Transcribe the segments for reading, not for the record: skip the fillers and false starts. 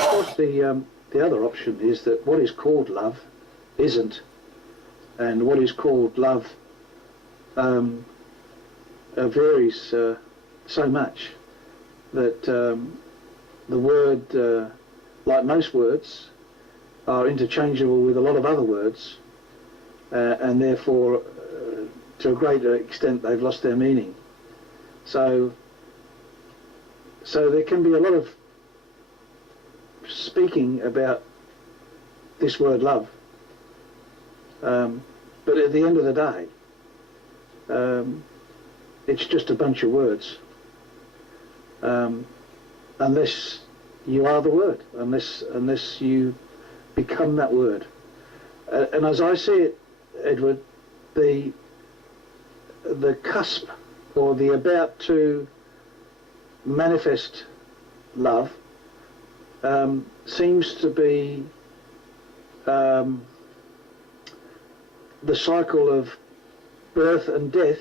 of course, the other option is that what is called love isn't, and what is called love varies so much that the word, like most words, are interchangeable with a lot of other words, and therefore, to a greater extent, they've lost their meaning. So there can be a lot of speaking about this word love, but at the end of the day, it's just a bunch of words, unless you are the word, unless you become that word. And as I see it, Edward, the cusp, or the about to manifest love, seems to be the cycle of birth and death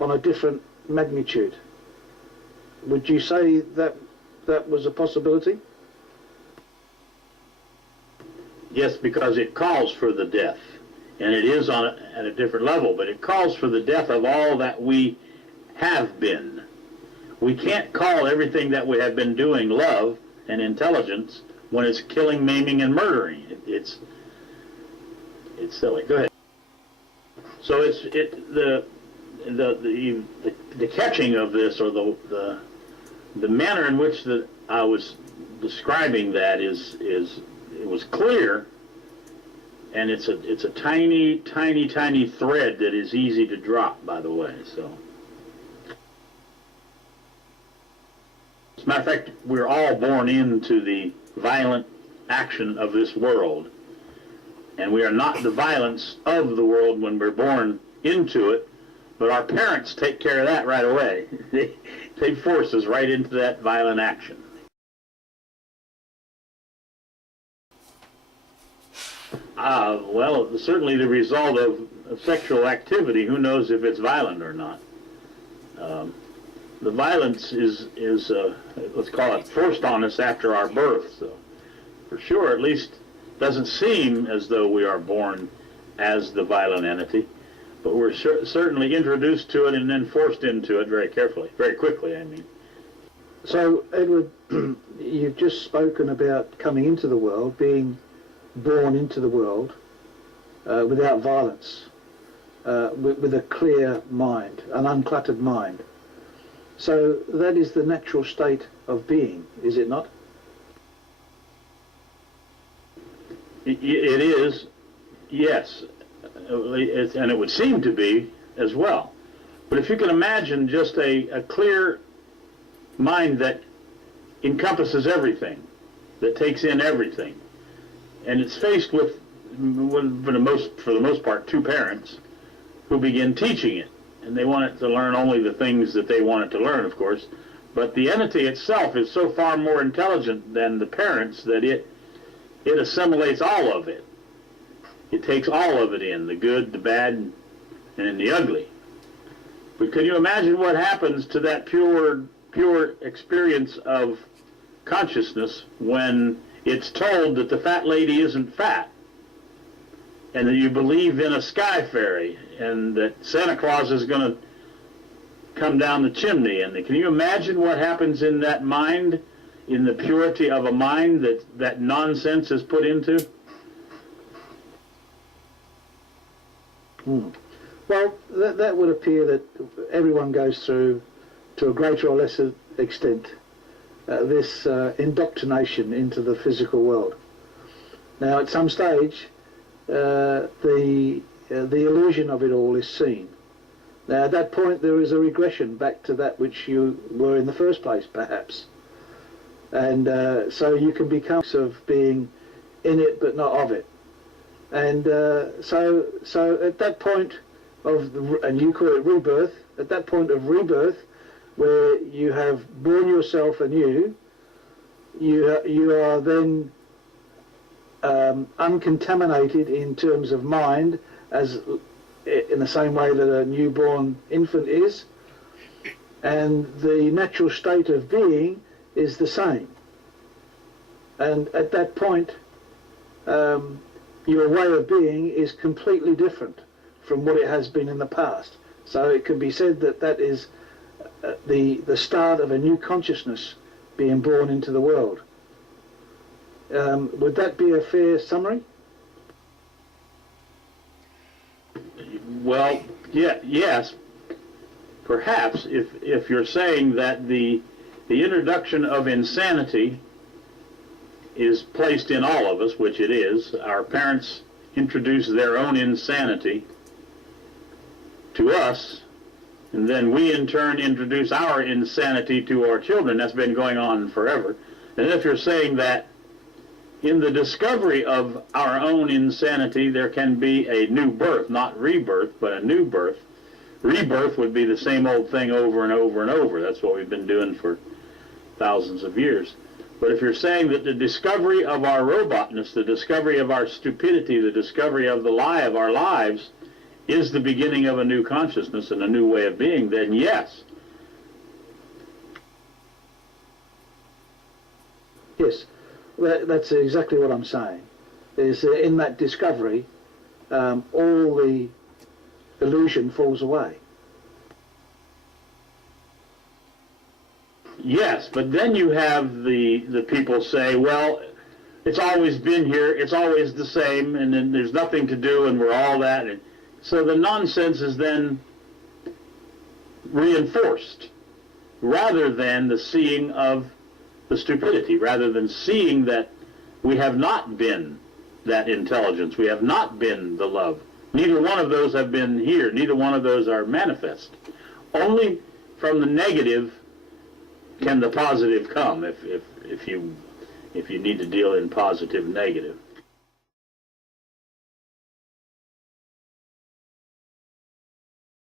on a different magnitude. Would you say that that was a possibility? Yes, because it calls for the death, and it is at a different level, but it calls for the death of all that we have been. We can't call everything that we have been doing love and intelligence when it's killing, maiming, and murdering. It's silly. Go ahead. So the catching of this, or the manner in which I was describing that is it was clear, and it's a tiny thread that is easy to drop, by the way. So, as a matter of fact, we're all born into the violent action of this world, and we are not the violence of the world when we're born into it, but our parents take care of that right away. They force us right into that violent action. Well, certainly the result of sexual activity. Who knows if it's violent or not? The violence is let's call it, forced on us after our birth. So, for sure, at least, doesn't seem as though we are born as the violent entity, but we're certainly introduced to it and then forced into it very quickly, I mean. So, Edward, you've just spoken about coming into the world, being born into the world without violence, with a clear mind, an uncluttered mind. So that is the natural state of being, is it not? It is, yes, and it would seem to be as well. But if you can imagine just a clear mind that encompasses everything, that takes in everything, and it's faced with, for the most part, two parents who begin teaching it, and they want it to learn only the things that they want it to learn, of course, but the entity itself is so far more intelligent than the parents that it assimilates all of it. It takes all of it in, the good, the bad, and the ugly. But can you imagine what happens to that pure experience of consciousness when it's told that the fat lady isn't fat, and that you believe in a sky fairy, and that Santa Claus is going to come down the chimney? And can you imagine what happens in that mind, in the purity of a mind that nonsense is put into? Well, that would appear that everyone goes through, to a greater or lesser extent, this indoctrination into the physical world. Now, at some stage, the illusion of it all is seen. Now, at that point, there is a regression back to that which you were in the first place, perhaps. And so you can become of being in it but not of it. And so at that point of, and you call it rebirth, at that point of rebirth, where you have born yourself anew, you are then uncontaminated in terms of mind, as in the same way that a newborn infant is, and the natural state of being is the same. And at that point, your way of being is completely different from what it has been in the past. So it can be said that that is the start of a new consciousness being born into the world. Would that be a fair summary? Well, yeah, yes, perhaps, if you're saying that the introduction of insanity is placed in all of us, which it is. Our parents introduce their own insanity to us, and then we in turn introduce our insanity to our children. That's been going on forever. And if you're saying that in the discovery of our own insanity there can be a new birth, not rebirth, but a new birth. Rebirth would be the same old thing over and over and over. That's what we've been doing for thousands of years. But if you're saying that the discovery of our robotness, the discovery of our stupidity, the discovery of the lie of our lives is the beginning of a new consciousness and a new way of being, then yes. Yes, that's exactly what I'm saying. Is in that discovery, all the illusion falls away. Yes, but then you have the people say, well, it's always been here, it's always the same, and then there's nothing to do, and we're all that. And so the nonsense is then reinforced, rather than the seeing of the stupidity, rather than seeing that we have not been that intelligence, we have not been the love. Neither one of those have been here, neither one of those are manifest. Only from the negative can the positive come, if you need to deal in positive and negative.